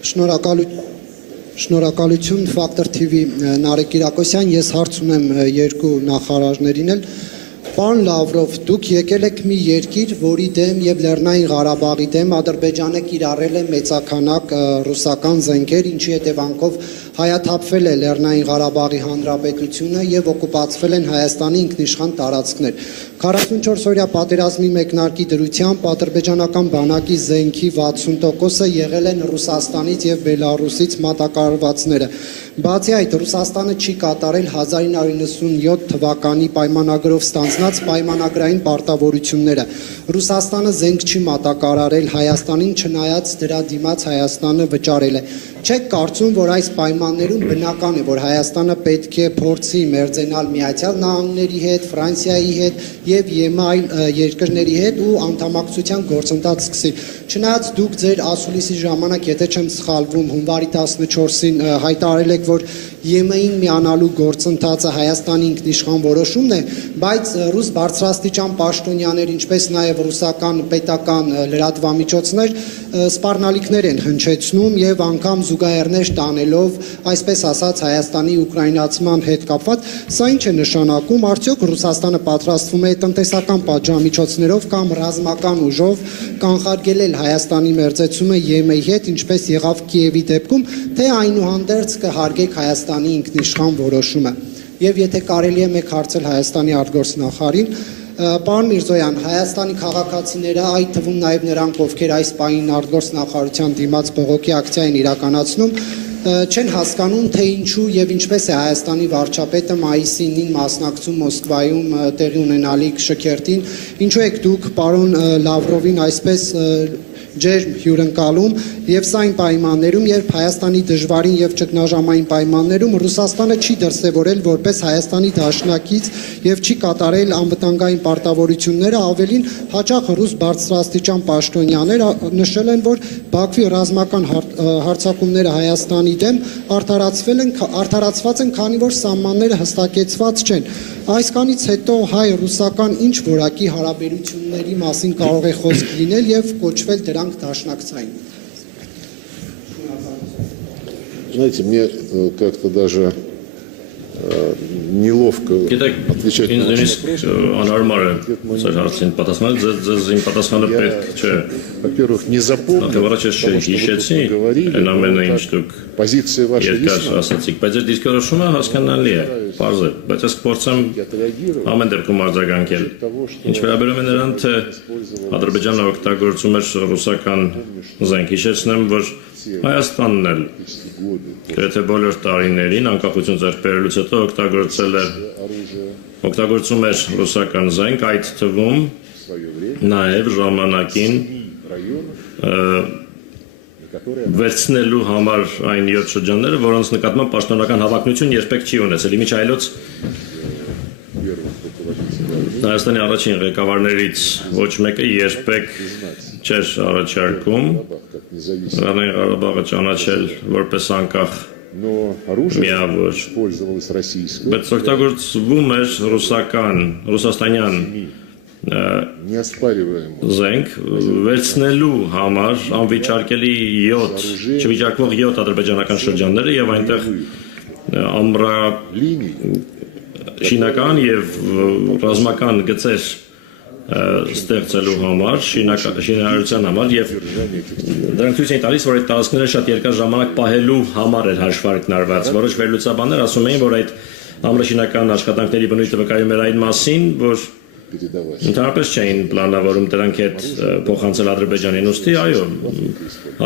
Շնորհակալություն Factor TV Նարեկ Կիրակոսյան, ես հարց ունեմ երկու նախարարներին էլ։ Պարոն Լավրով, դուք եկել եք մի երկիր, որի դեմ եւ Լեռնային Ղարաբաղի դեմ Ադրբեջանը կիրառել է մեծականակ ռուսական զենքեր, ինչի հետևանքով հայաթափվել է Լեռնային Ղարաբաղի Հանրապետությունը եւ օկուպացվել են Հայաստանի ինքնիշխան տարածքներ։ 44-օրյա պատերազմի մեկնարկի դրությամբ ադրբեջանական բանակի զենքի 60%-ը եղել են Ռուսաստանից եւ Բելարուսից մատակարարվածները։ Բացի այդ, Ռուսաստանը չի կատարել 1997 թվականի պայմանագրով ստանձնած պայմանագրային պարտավորությունները։ Ռուսաստանը զենք չի մատակարարել Հայաստանին, չնայած դրա դիմաց Հայաստանը վճարել է։ Չեք կարծում, որ այս պայմաններում բնական է, որ Հայաստանը պետք է փորձի մերձենալ Միացյալ Նահանգների հետ, Ֆրանսիայի հետ եւ այլ երկրների հետ ու անդամակցության գործընթաց սկսի։ Չնայած դուք ձեր ասուլիսի ժամանակ, եթե չեմ սխալվում, հունվարի 14-ին հայտարարել եք, որ ԵՄ-ին միանալու գործընթացը Հայաստանի ինքնիշխան որոշումն է, բայց ռուս բարձրաստիճան պաշտոնյաներ, ինչպես նաև ռուսական պետական լրատվամիջոցներ սպառնալիքներ են հնչեցնում եւ անգամ զուգահեռներ տանելով, այսպես ասած, Հայաստանի ուկրաինացման հետ կապված, սա ինչ է նշանակում, արդյոք Ռուսաստանը պատրաստվում է տնտեսական պատժամիջոցներով կամ ռազմական ուժով կանխարգելել Հայաստանի մերձեցումը ԵՄ-ի հետ, ինչպես եղավ Կիևի դեպքում, թե այնուհանդերձ կհարգեք Հայաստանի ինքնիշխան որոշումը։ Եվ եթե կարելի է մեկ հարցել Հայաստանի արտգործնախարարին, պարոն Միրզոյան, Հայաստանի քաղաքացիները, այդ թվում նաև նրանք, ովքեր այս պահին արտգործնախարարության դիմաց բողոքի ակցիա են իրականացնում, չեն հասկանում, թե ինչու եւ ինչպես է Հայաստանի վարչապետը մայիսի 9-ին մասնակցում Մոսկվայում տեղի ունենալիք շքերթին, ինչու եք դուք պարոն Լավրովին այսպես ջերմ հյուրընկալում եւ սա այն պայմաններում, երբ Հայաստանի դժվարին եւ ճգնաժամային պայմաններում Ռուսաստանը չի դրսեւորել որպես Հայաստանի դաշնակից եւ չի կատարել անվտանգային պարտավորությունները, ավելին հաճախ ռուս բարձրաստիճան պաշտոնյաներ նշել են, որ Բաքվի ռազմական հարձակումները Հայաստանի դեմ արդարացված են, քանի որ սահմանները հստակեցված չեն։ Այսքանից հետո հայ-ռուսական ինչ որակի հարաբերությունների մասին կարող է խոսք լինել եւ կոչվել դրանք դաշնակցային։ Знаете, мне как-то даже неловко отвечать на Во-первых, не запомнил того, что мы говорили, позиция ваша Հայաստանն էլ գրեթե բոլոր տարիներին անկախություն ձեռք բերելուց հետո օգտագործում էր ռուսական զենք, այդ թվում նաև ժամանակին վերցնելու համար այն 7 շրջանները, որոնց նկատմամբ պաշտոնական հավակնություն երբեք չի ունեցել։ Իմիջ այլոց Հայաստանի առաջին ղեկավարներից ոչ մեկը երբեք չէր առաջարկում Լեռնային Ղարաբաղը ճանաչել որպես անկախ միավոր, բայց օգտագործվում էր ռուսաստանյան զենք վերցնելու համար անվիճարկելի 7 ադրբեջանական շրջանները եւ այնտեղ շինական եւ ռազմական գծեր ստեղծելու համար, շինարարության համար եւ դրանք ցույց են տալիս, որ այդ տարածքները շատ երկար ժամանակ պահելու համար էր հաշվարկնարված։ Որոշ վերլուծաբաններ ասում էին, որ այդ ամրաշինական աշխատանքների բնույթը վկայում էր այն մասին, որ ընդհանրապես չէին պլանավորում դրանք հետ փոխանցել Ադրբեջանին, ուստի այո,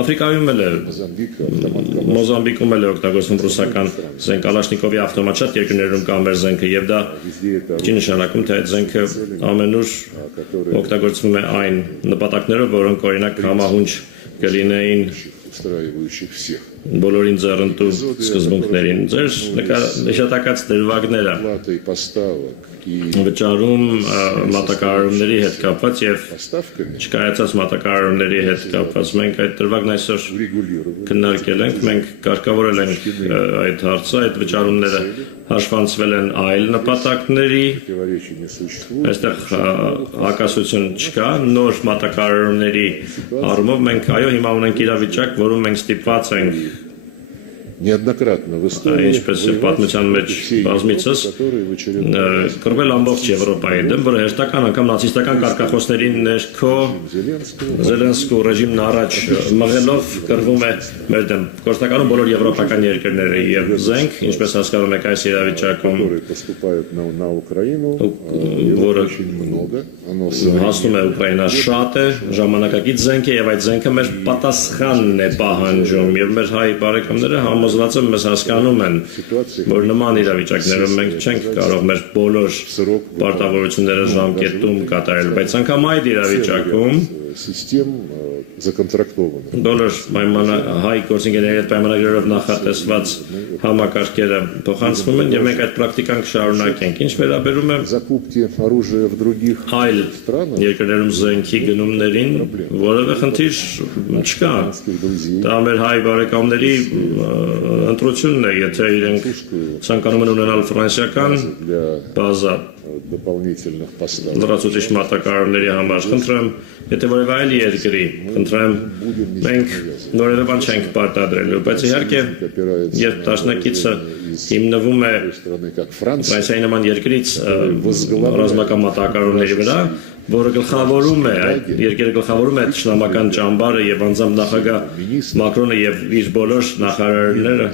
Աֆրիկայում էլ է, Մոզամբիկում էլ է օգտագործվում ռուսական զենք, Կալաշնիկովի ավտոմատ, շատ երկրներում կա մեր զենքը եւ դա չի նշանակում, թե այդ զենքը ամենուր օգտագործվում է այն նպատակներով, որոնք օրինակ համահունչ կլինեին բոլորին ձեռնտու սկզբունքներին։ Ձեր նշանակած դրվագները Платой поставок и վճարում մատակարարումների հետ կապված եւ поставками չկայացած մատակարարումների հետ կապված մենք այդ դրվագն այսօր регулированы. քննարկել ենք, մենք կարգավորել ենք այդ հարցը, այդ վճարումները հաշվանցվել են այլ նպատակների, Противоречий не существует. այստեղ հակասություն չկա, նոր մատակարարումների առումով մենք այո հիմա ունենք իրավիճակ, որում մենք ստիպված ենք Неоднократно в истории ինչպես պատմության մեջ բազմիցս которые в очередной կրվել ամբողջ Եվրոպայի դեմ, որը հերթական անգամ նացիստական կարգախոսների ներքո Զելենսկու ռեժիմն առաջ մղելով կրվում է մեր դեմ։ Գործնականում բոլոր եվրոպական երկրները եւ զենք, ինչպես հասկանում եք այս իրավիճակում которые поступают на Украину, որը очень много. Оно հասնում է Ուկրաինա շատ է, ժամանակակից զենք է եւ այդ զենքը մեր պատասխանն է պահանջում եւ մեր հայ բարեկամները համոզված են մեզ հասկանում են, որ նման իրավիճակներում մենք չենք կարող մեր բոլոր պարտավորությունները ժամկետում կատարել, բայց անգամ այդ իրավիճակում систем законтрактовано. բոլոր հայ գործընկերների հետ պայմանագրերով նախատեսված համակարգերը փոխանցվում են եւ մենք այդ պրակտիկան կշարունակենք։ Ինչ վերաբերում է Закупки оружия в других այլ երկրներում զենքի գնումներին որևէ խնդիր չկա։ Դա մեր հայ բարեկամների ընտրությունն է, եթե իրենք ցանկանում են ունենալ ֆրանսիական բազա дополнительных поставок. լրացուցիչ մատակարարումների համար, խնդրեմ, եթե որևէ այլ երկրի, խնդրեմ, մենք որևէ բան չենք պարտադրելու, բայց իհարկե, երբ դաշնակիցը հիմնվում է Страны как Франция, Ֆրանսիայի նման երկրից ռազմական մատակարարումների վրա, որը գլխավորում է, այդ երկերը գլխավորում է ճշնամական ճամբարը եւ անձամբ նախագահ Մակրոնը եւ իր բոլոր նախարարները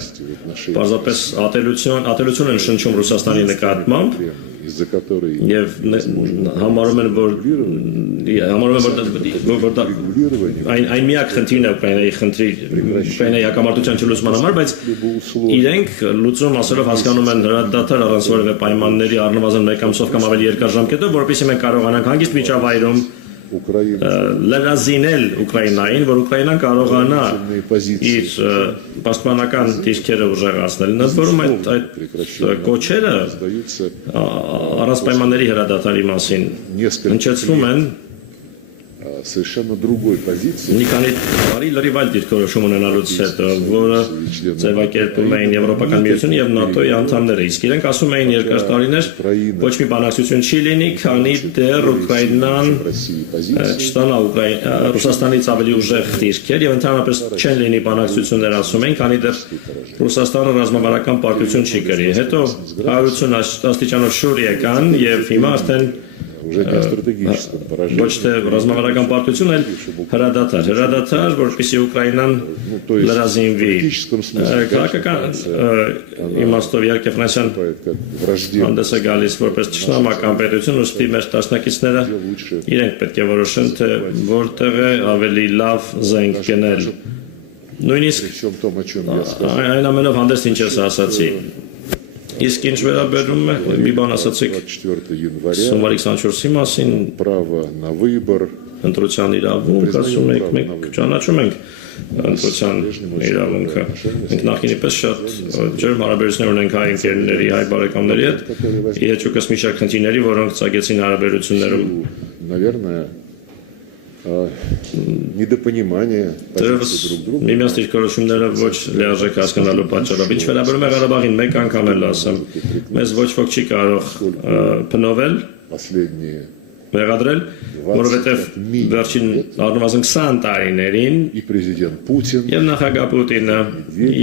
պարզապես ատելություն են շնչում Ռուսաստանի նկատմամբ из-за которой եւ համարում են որ այն միակ խնդիրն է Ուկրաինայի խնդրի Ուկրաինայի հակամարտության չլուծման համար, բայց իրենք լուծում ասելով հասկանում են հրադադար առանց որևէ պայմանների առնվազն մեկ ամսով կամ ավելի երկար ժամկետով, որովհետեւ մենք կարողանանք հանգիստ միջավայրում Украина լրազինել Ուկրաինային, որ Ուկրաինան կարողանա իր պաշտպանական դիրքերը ուժեղացնել։ Ընդ որում այդ կոչերը առանց պայմանների հրադադարի մասին հնչեցվում են совершенно другой позиции. մի քանի տարի լրիվ այլ դիրքորոշում ունենալուց հետո, որը ձևակերպում էին Եվրոպական միությունը եւ ՆԱՏՕ-ի անդամները, իսկ իրենք ասում էին երկար տարիներ ոչ մի բանակցություն չի լինի, քանի դեռ Ուկրաինան չստանա Ռուսաստանից ավելի ուժեղ դիրքեր եւ ընդհանրապես չեն լինի բանակցություններ, ասում են, քանի դեռ Ռուսաստանը ռազմավարական պարտություն չի կրի։ Հետո 180 աստիճանով շուր եկան եւ հիմա արդեն Уже не в стратегическом поражении. ոչ թե ռազմավարական պարտություն, այլ հրադադար, որպեսզի Ուկրաինան լրազինվի։ Քաղաքական իմաստով իհարկե Ֆրանսիան հանդես է գալիս որպես ճշնամական պետություն, ուստի մեր դաշնակիցները իրենք պետք է որոշեն, թե որտեղ է ավելի լավ զենք գնել։ Նույնիսկ При всем том, о чем я сказал, այն ամենով հանդես ինչ ես ասացի։ Իսկ ինչ վերաբերում է մի բան ասացիք 24 января, Սոմվարի 24-ի մասին право на выбор, ընտրության իրավունք, ասում եք, մենք ճանաչում ենք ընտրության իրավունքը։ Մենք նախինի պես շատ ջերմ հարաբերություններ ունենք հայ ընկերների, հայ բարեկամների հետ, իհեճուկս մի շարք խնդիրների, որոնք ծագեցին հարաբերություններում։ наверное, недопонимание позиций друг друга. Միմյանց դիրքորոշումները ոչ լիարժեք հասկանալու պատճառով։ Ինչ վերաբերում է Ղարաբաղին, մեկ անգամ էլ ասեմ, մեզ ոչ ոք չի կարող փնովել, Последние մեղադրել, որովհետև վերջին առնվազն 20 տարիներին и президент Путин, եւ նախագահ Պուտինը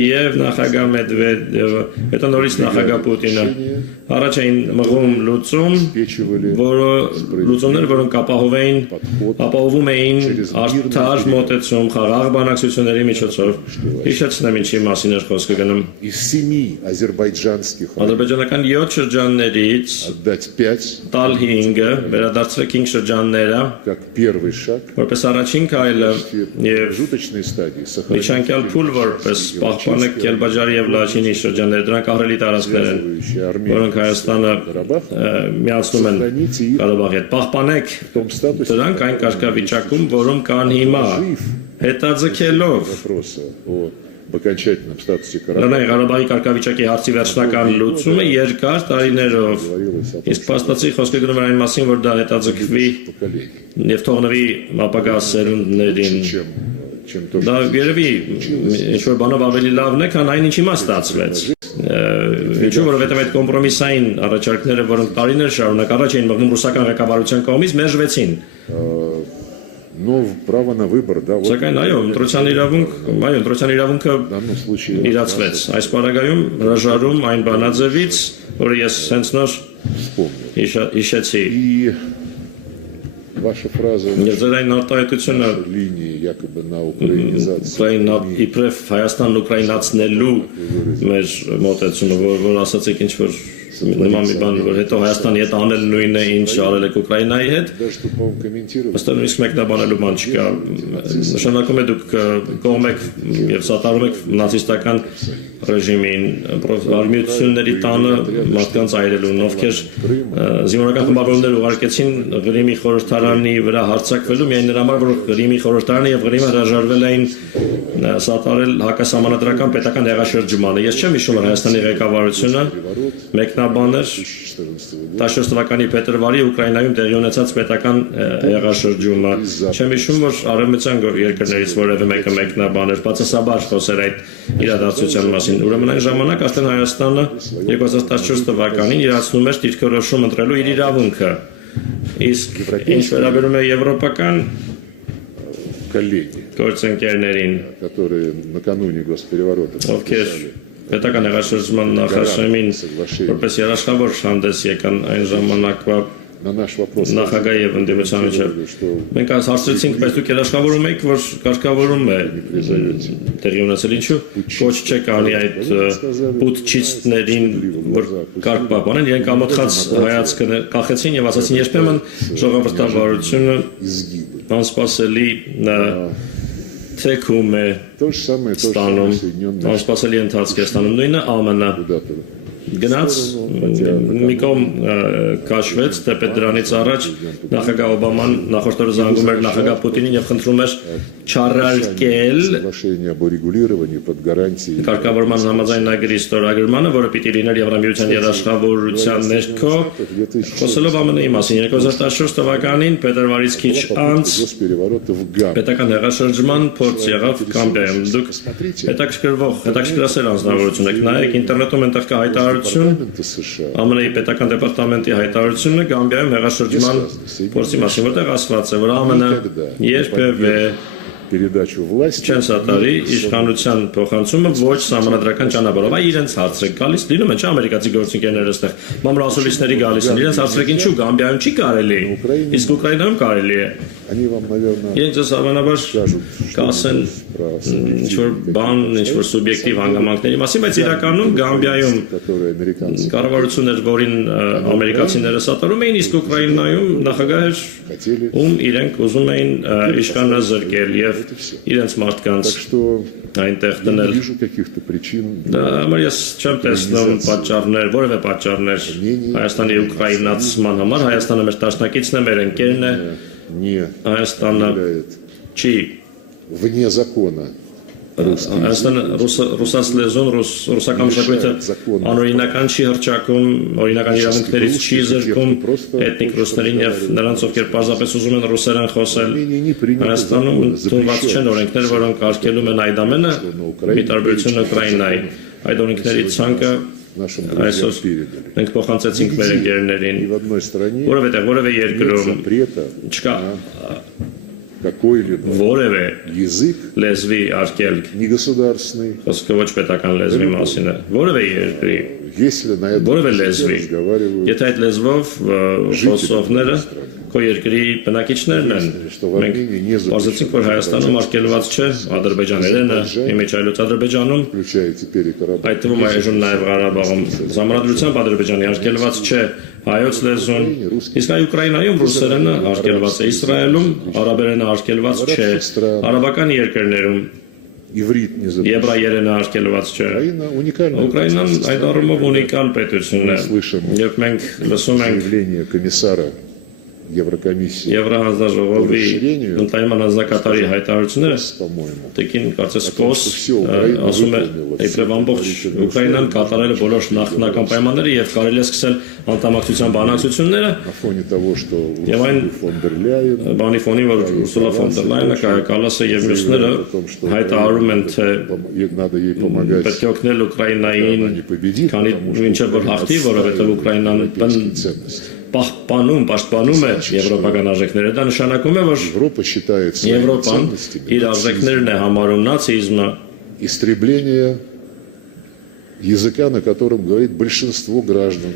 եւ նախագահ Մեդվեդևը, հետո նորից նախագահ Պուտինը առաջ էին մղում լուծում, որը լուծումները, որոնք ապահովում էին արդար մոտեցում խաղաղ բանակցությունների միջոցով։ Հիշեցնեմ ինչի մասին էր խոսքը գնում։ из 7 азербайджанских Ադրբեջանական 7 շրջաններից отдать 5 տալ 5-ը վերադարձրել 5 շրջանները как первый шаг որպես առաջին քայլը եւ промежуточной стадии сохранить միջանկյալ փուլ որպես պահպանել Կելբաջարի եւ Լաչինի շրջանները, дրանք ահռելի տարածքներ են, որոնք Հայաստանը միացնում են Ղարաբաղի հետ։ Պահպանեք դրանք այն կարգավիճակում, որում կան հիմա, հետաձգելով вопроса о в окончательном статусе Карабаха Լեռնային Ղարաբաղի կարգավիճակի հարցի վերջնական լուծումը երկար տարիներով իսկ փաստացի խոսքը գնում էր այն մասին, որ դա հետաձգվի поколений, եւ թողնվի ապագա սերունդներին чем то, դա երևի ինչ-որ բանով ավելի լավն է, քան այն ինչ հիմա ստացվեց ինչու որովհետեւ այդ կոմպրոմիսային առաջարկները, որոնք տարիներ շարունակ առաջ էին մղվում ռուսական ղեկավարության կողմից, մերժվեցին но право на выбор, да, вот Սակայն այո, ընտրության իրավունքը в данном случае իրացվեց։ Այս պարագայում հրաժարում այն բանաձևից, որը ես հենց նոր вспомнил. հիշեցի։ И ваша фраза Եվ ձեր այն արտահայտությունը линии якобы на украинизацию Ուկրաինա իբրև Հայաստանն ուկրաինացնելու մեր մոտեցումը, որ ասացիք ինչ որ նման մի բան, որ հետո Հայաստանի հետ անել նույնը, ինչ արել եք Ուկրաինայի հետ, даже что, по-моему, комментировать. ըստ նույնիսկ մեկնաբանելու բան չկա։ Նշանակում է դուք կողմ եք եւ սատարում եք նացիստական ռեժիմին, արմիությունների տանը մարդկանց այրելուն, ովքեր զինվորական խմբավորումներ ուղարկեցին Ղրիմի խորհրդարանի վրա հարձակվելու միայն նրա համար, որ Ղրիմի խորհրդարանը եւ Ղրիմը հրաժարվել էին սատարել հակասահմանադրական պետական հեղաշրջմանը։ Ես չեմ հիշում Հայաստանի ղեկավարությունը մեկնաբաներ 14 թվականի փետրվարի Ուկրաինայում տեղի ունեցած պետական հեղաշրջումը։ Չեմ հիշում, որ արևմտյան երկրներից որևէ մեկը մեկնաբաներ բացասաբար խոսեր այդ իրադարձության մասին։ Ուրեմն այն ժամանակ արդեն Հայաստանը 2014 թվականին իրացնում էր դիրքորոշում ընտրելու իր իրավունքը։ Իսկ ինչ վերաբերում է եվրոպական коллеги, գործընկերներին, которые накануне госпереворота ովքեր պետական հեղաշրջման նախաշեմին որպես երաշխավոր հանդես եկան այն ժամանակվա на наш вопрос նախագահի եւ ընդդիմության միջև։ Մենք այս հարցրեցինք, բայց դուք երաշխավորում եք, որ կարգավորում է տեղի ունեցել ինչու ոչ չեք անի այդ պուտչիստներին, որ կարգ պահպանեն, իրենք ամոթխած հայացքը կախեցին եւ ասացին երբեմն ժողովրդավարությունը անսպասելի թեքում է то же самое, то, что ստանում, Соединенные անսպասելի ընթացք է ստանում, նույնը ԱՄՆ-ը куда-то գնաց մի կողմ քաշվեց դեպի դրանից առաջ նախագահ Օբաման նախորդ օրը զանգում էր նախագահ Պուտինին եւ խնդրում էր չառարկել соглашение об урегулировании под гарантией կարգավորման համաձայնագրի ստորագրմանը, որը պիտի լիներ Եվրամիության երաշխավորության ներքո, խոսելով ԱՄՆ-ի մասին 2014 թվականին փետրվարից քիչ անց госпереворота в ГАМ. պետական հեղաշրջման փորձ եղավ Գամբիայում։ Դուք հետաքրքրասեր անձնավորություն եք, նայեք ինտերնետում այնտեղ կա հայտարարություն Парламента США ԱՄՆ-ի պետական դեպարտամենտի հայտարարությունը Գամբիայում հեղաշրջման փորձի մասին, որտեղ ասված է, որ ԱՄՆ-ը երբևէ передачу власти չեն սատարի իշխանության փոխանցումը ոչ սահմանադրական ճանապարհով։ Այ իրենց հարցը գալիս լինում է չէ ամերիկացի գործընկերները այստեղ մամրասուլիսների գալիս են իրենց հարցրեք ինչու Գամբիայում չի կարելի իսկ Ուկրաինայում կարելի է они вам, наверное, իրենց հավանաբար կասեն ինչ-որ բան ինչ-որ սուբյեկտիվ հանգամանքների մասին, բայց իրականում Գամբիայում которые американцы կառավարությունն էր, որին ամերիկացիները սատարում էին, իսկ Ուկրաինայում նախագահ էր, ում իրենք ուզում էին իշխանազրկել եւ իրենց մարդկանց что այնտեղ не դնել։ вижу каких-то причин Դա համար ես չեմ տեսնում պատճառներ, որևէ պատճառներ Հայաստանի ուկրաինացման համար, Հայաստանը մեր դաշնակիցն է, մեր ընկերն է, не Հայաստանը չի вне закона русский Հայաստանը ռուսաց լեզուն, ռուսական մշակույթը անօրինական չի հռչակում, օրինական իրավունքներից չի զրկում էթնիկ ռուսներին եւ նրանց, ովքեր պարզապես ուզում են ռուսերեն խոսել։ Հայաստանում ընդունված չեն օրենքներ, որոնք արգելում են այդ ամենը, մի տարբերություն Ուկրաինայի։ Այդ օրենքների ցանկը нашим այսօր друзьям передали. մենք փոխանցեցինք մեր ընկերներին, Ни в одной стране որովհետեւ որևէ нет երկրում запрета չկա какой-либо որևէ язык լեզվի արգելք, негосударственный, խոսքը ոչ պետական լեզվի մասին է, որևէ երկրի если на этом որևէ языке լեզվի, разговаривают եթե այդ լեզվով խոսողները քո երկրի բնակիչներն են, մենք բարձրացինք, որ Հայաստանում արգելված չէ ադրբեջաներենը, իմիջայլոց Ադրբեջանում, включая теперь и Карабах, այդ թվում այժմ նաև Ղարաբաղում, ժամանակությամբ Ադրբեջանի արգելված չէ հայոց լեզուն, իսկ այ Ուկրաինայում ռուսերենը արգելված է, Իսրայելում արաբերենը արգելված չէ, արաբական երկրներում иврит не запрещен. եբրայերենը արգելված չէ։ Украина уникальная. Ուկրաինան այդ առումով ունիկալ պետություն է, երբ մենք լսում ենք Заявление комиссара Еврокомиссии, Եվրահանձնաժողովի ընդայնման հանձնակատարի հայտարարությունները по-моему, տեկին կարծես կոս ասում է իբրև ամբողջ Ուկրաինան կատարել է բոլոր նախնական պայմանները եւ կարելի է սկսել անդամակցության բանակցությունները на фоне того, что եւ այն фон дер Ляйен բանի ֆոնի որ Ուրսուլա ֆոն դեր Լայենը Կալասը եւ մյուսները հայտարարում են թե надо ей помогать, պետք է օգնել Ուկրաինային քանի մինչեւ որ հաղթի, որովհետեւ Ուկրաինան պաշտպանում է եվրոպական արժեքները, դա նշանակում է, որ Европа считает своими Եվրոպան ценностями իր արժեքներն է համարում նացիզմը, истребление языка, на котором говорит большинство граждан.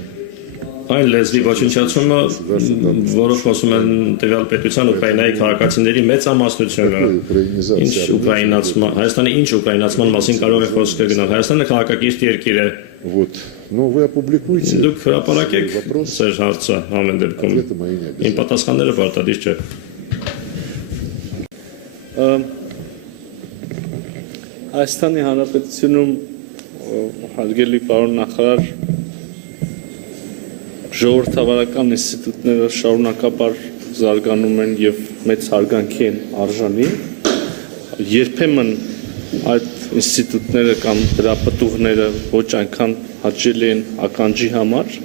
այն լեզվի ոչնչացումը, որով խոսում են տվյալ պետության Ուկրաինայի քաղաքացիների մեծամասնությունը, ինչ ուկրաինացման, Հայաստանի ինչ ուկրաինացման մասին կարող է խոսքը գնալ, Հայաստանը քաղաքակիրթ երկիր է, Вот. Но вы опубликуйте. դուք հրապարակեք ձեր հարցը ամեն դեպքում, Это мои не обязательства. իմ պատասխանները պարտադիր չէ։ Հայաստանի Հանրապետությունում հարգելի պարոն նախարար ժողովրդավարական ինստիտուտները շարունակաբար զարգանում են եւ մեծ հարգանքի են արժանի, երբեմն այդ ինստիտուտները կամ դրա պտուղները ոչ այնքան հաճելի են ականջի համար,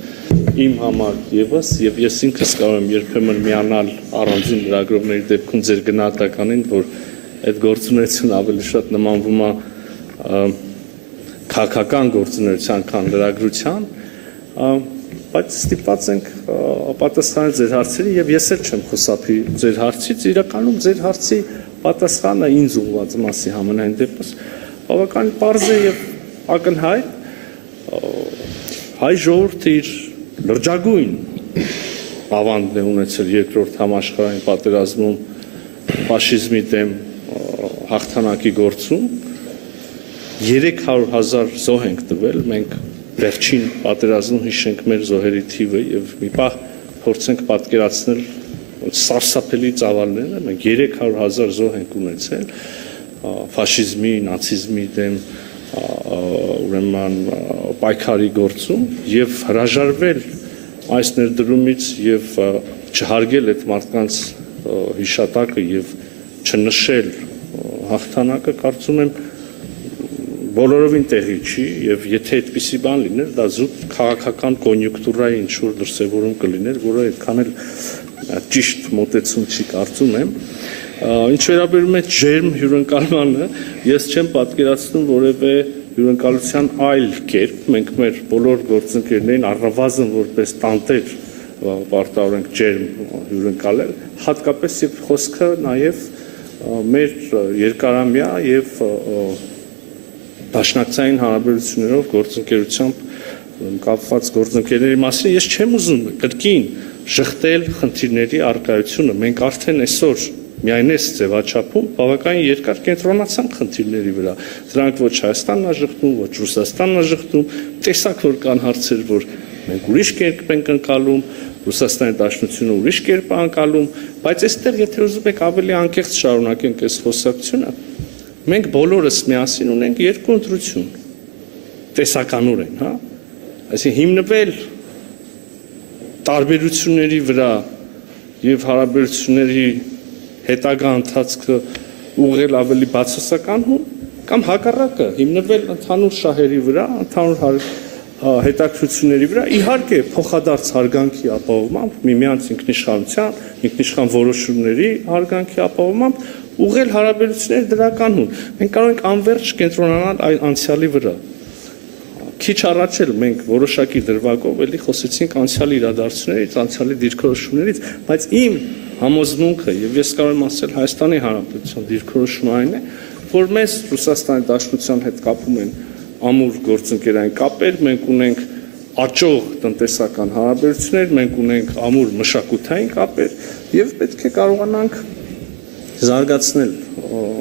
իմ համար եւս, եւ ես ինքս կարող եմ երբեմն միանալ առանձին լրագրողների դեպքում ձեր գնահատականին, որ այդ գործունեությունը ավելի շատ նմանվում է քաղաքական գործունեության, քան լրագրության, բայց ստիպված ենք պատասխանել ձեր հարցերի եւ ես էլ չեմ խուսափի ձեր հարցից, իրականում ձեր հարցի պատասխանը ինձ ուղղված մասի համենայն դեպս բավական պարզ է եւ ակնհայտ հայ ժողովուրդը իր լրջագույն ավանդն է ունեցել երկրորդ համաշխարհային պատերազմում ֆաշիզմի դեմ հաղթանակի գործում 300,000 զոհ ենք տվել, մենք վերջին պատերազմում հիշենք մեր զոհերի թիվը եւ մի պահ փորձենք պատկերացնել սարսափելի ծավալները, մենք 300,000 զոհ ենք ունեցել ֆաշիզմի, նացիզմի դեմ ուրեմն պայքարի գործում եւ հրաժարվել այս ներդրումից եւ չհարգել այդ մարդկանց հիշատակը եւ չնշել հաղթանակը, կարծում եմ բոլորովին տեղի չի եւ եթե այդպիսի բան լիներ, դա զուտ քաղաքական կոնյունկտուրայի ինչ-որ դրսևորում կլիներ, որը այդքան էլ ճիշտ մոտեցում չի, կարծում եմ։ Ինչ վերաբերում է ջերմ հյուրընկալմանը, ես չեմ պատկերացնում որևէ հյուրընկալության այլ կերպ, մենք մեր բոլոր գործընկերներին առնվազն որպես տանտեր պարտավորենք ջերմ հյուրընկալել, հատկապես եւ խոսքը նաեւ մեր երկարամյա եւ դաշնակցային հարաբերություններով գործընկերությամբ կապված գործընկերների մասին ես չեմ ուզում կրկին շղթել խնդիրների առկայությունը, մենք արդեն այսօր միայն այս ձևաչափում բավականին երկար կենտրոնացանք խնդիրների վրա, դրանք ոչ Հայաստանն է ժխտում, ոչ Ռուսաստանն է ժխտում, տեսակ որ կան հարցեր, որ մենք ուրիշ կերպ ենք ընկալում, Ռուսաստանի Դաշնությունը ուրիշ կերպ է ընկալում, բայց այստեղ եթե ուզում եք ավելի անկեղծ շարունակենք այս խոսակցությունը, մենք բոլորս միասին ունենք երկու ընտրություն, տեսականորեն, հա, այսինքն հիմնվել տարբերությունների վրա եւ հարաբերությունների հետագա ընթացքը ուղղել ավելի բացասական կամ հակառակը հիմնվել ընդհանուր շահերի վրա, ընդհանուր հետաքրությունների վրա, իհարկե փոխադարձ հարգանքի ապահովմամբ, միմյանց ինքնիշխանության, ինքնիշխան որոշումների հարգանքի ապահովմամբ ուղղել հարաբերությունները դրականուն։ Մենք կարող ենք անվերջ կենտրոնանալ այդ անցյալի վրա։ Քիչ առաջ էլ մենք որոշակի դրվագով էլի խոսեցինք անցյալի իրադարձություններից, անցյալի դիրքորոշումներից, բայց իմ համոզմունքը եւ ես կարող եմ ասել Հայաստանի Հանրապետության դիրքորոշումը այն է, որ մեզ Ռուսաստանի Դաշնության հետ կապում են ամուր գործընկերային կապեր, մենք ունենք աճող տնտեսական հարաբերություններ, մենք ունենք ամուր մշակութային կապեր եւ պետք է կարողանանք զարգացնել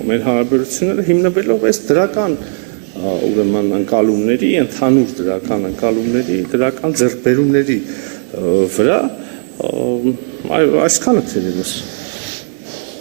մեր հարաբերությունները հիմնվելով այս դրական ուրեմն ընկալումների, ընդհանուր դրական ընկալումների, դրական ձեռքբերումների վրա, այսքանը թերևս